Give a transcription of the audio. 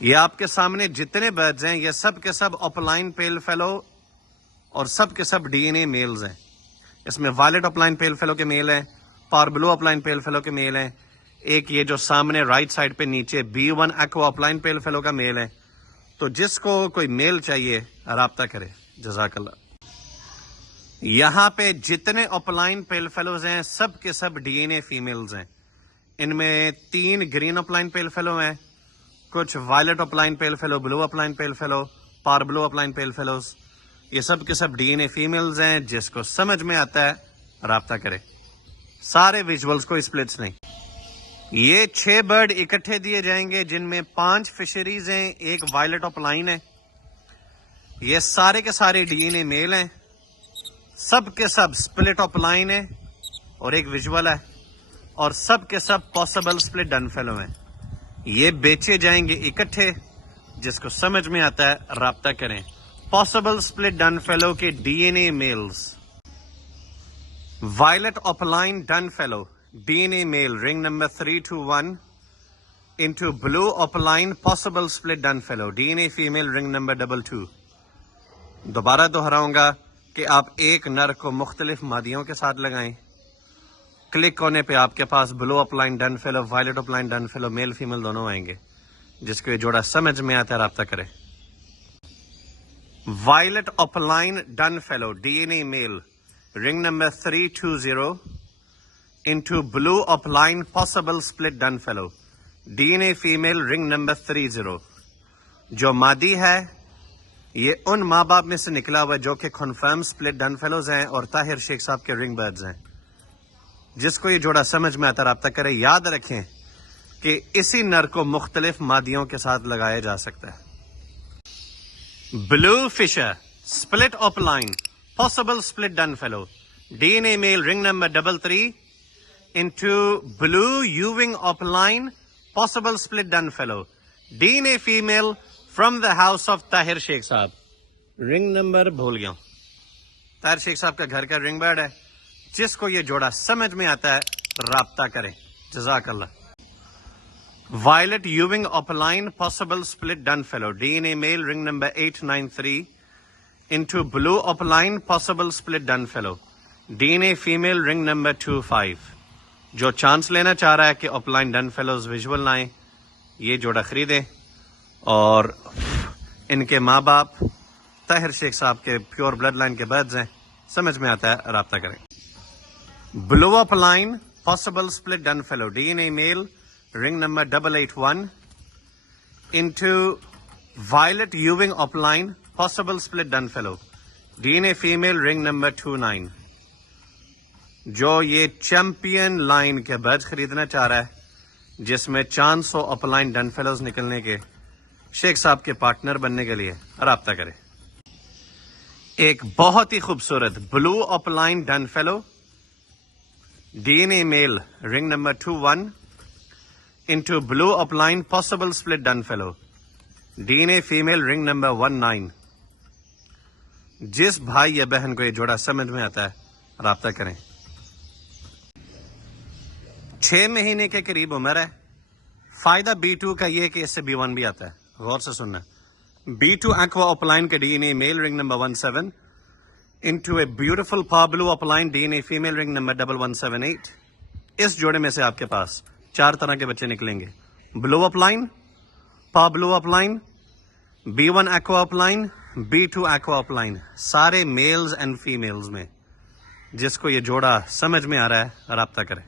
یہ آپ کے سامنے جتنے برڈز ہیں یہ سب کے سب اپلائن پیل فیلو اور سب کے سب ڈی این اے میلز ہیں. اس میں وائلٹ اپلائن پیل فیلو کے میل ہیں, پار بلو اپلائن پیل فیلو کے میل ہیں, ایک یہ جو سامنے رائٹ سائڈ پہ نیچے B1 ایکوا اپلائن پیل فیلو کا میل ہے. تو جس کو کوئی میل چاہیے رابطہ کرے. جزاک اللہ. یہاں پہ جتنے اپلائن پیل فیلوز ہیں سب کے سب ڈی این اے فیمیلز ہیں. ان میں 3 گرین اپلائن پیل فیلو ہیں, کچھ وائلٹ اپلائن پیل فیلو, بلو اپلائن پیل فیلو, پار بلو اپلائن پیل فیلوز. یہ سب کے سب ڈی این اے فیمیلز ہیں. جس کو سمجھ میں آتا ہے رابطہ کرے. سارے ویژولز کو اسپلٹس نہیں. یہ 6 برڈ اکٹھے دیے جائیں گے جن میں 5 فشریز ہیں, ایک وائلٹ اپلائن ہے. یہ سارے کے سارے ڈی این اے میل ہیں, سب کے سب سپلٹ اپلائن ہے اور ایک ویژول ہے, اور سب کے سب پاسبل سپلٹ ڈن فیلو ہیں. یہ بیچے جائیں گے اکٹھے. جس کو سمجھ میں آتا ہے رابطہ کریں. پاسبل سپلٹ ڈن فیلو کے D N A males: violet opaline dun fallow D N A male ring number 321 into blue opaline possible split dun fallow D N A female ring number 22. دوبارہ دہراؤں گا کہ آپ ایک نر کو مختلف مادیوں کے ساتھ لگائیں. کلک ہونے پہ آپ کے پاس blue opaline dun fellow, violet opaline dun fellow, male female دونوں آئیں گے. جس کو یہ جوڑا سمجھ میں آتا ہے رابطہ کرے. Violet opaline dun fallow D N A male ring number 320 into blue opaline possible split dun fallow D N A female ring number 30. جو مادی ہے یہ ان ماں باپ میں سے نکلا ہوا جو کہ کنفرم سپلٹ ڈن فیلوز ہیں اور طاہر شیخ صاحب کے رنگ برڈز ہیں. جس کو یہ جوڑا سمجھ میں آتا رابطہ کرے. یاد رکھیں کہ اسی نر کو مختلف مادیوں کے ساتھ لگایا جا سکتا ہے. Blue Fischer split opaline possible split dun fallow D N A male ring number 33 into blue euwing opaline possible split dun fallow D N A female from the house of Tahir Sheikh صاحب. رنگ نمبر بھول گیا. طاہر شیخ صاحب کا گھر کا رنگ bird ہے. جس کو یہ جوڑا سمجھ میں آتا ہے رابطہ کریں. جزاک اللہ. Violet euwing opaline possible split dun fallow D N A male ring number 893 into blue opaline possible split dun fallow D N A female ring number 25. جو چانس لینا چاہ رہا ہے کہ اپلائن ڈن فیلوز ویژول لائیں, یہ جوڑا خریدیں. اور ان کے ماں باپ طاہر شیخ صاحب کے پیور بلڈ لائن کے برڈز ہیں. سمجھ میں آتا ہے رابطہ کریں. Blue opaline possible split dun fallow D N A male ring number 881 into violet euwing opaline possible split dun fallow D N A female ring number 29. جو یہ چیمپئن لائن کے برڈ خریدنا چاہ رہا ہے جس میں 400 اپلائن ڈن فیلوز نکلنے کے, شیخ صاحب کے پارٹنر بننے کے لیے رابطہ کرے. ایک بہت ہی خوبصورت blue opaline dun fallow D N A male ring number 21 into blue opaline possible split dun fallow D N A female ring number 19. جس بھائی یا بہن کو یہ جوڑا سمجھ میں آتا ہے رابطہ کریں. 6 مہینے کے قریب عمر ہے. فائدہ B2 کا یہ کہ اس سے B1 بھی آتا ہے. غور سے سننا. B2 ایکوا اپلائن کا D N A male ring number 17 into a beautiful پا blue opaline D N A female ring number 1178. اس جوڑے میں سے آپ کے پاس 4 طرح کے بچے نکلیں گے. بلو اپلائن, پا blue اپلائن, B1 aqua اپلائن, B2 aqua اپلائن, سارے میلز اینڈ فیمیلز میں. جس کو یہ جوڑا سمجھ میں آ رہا ہے رابطہ کریں.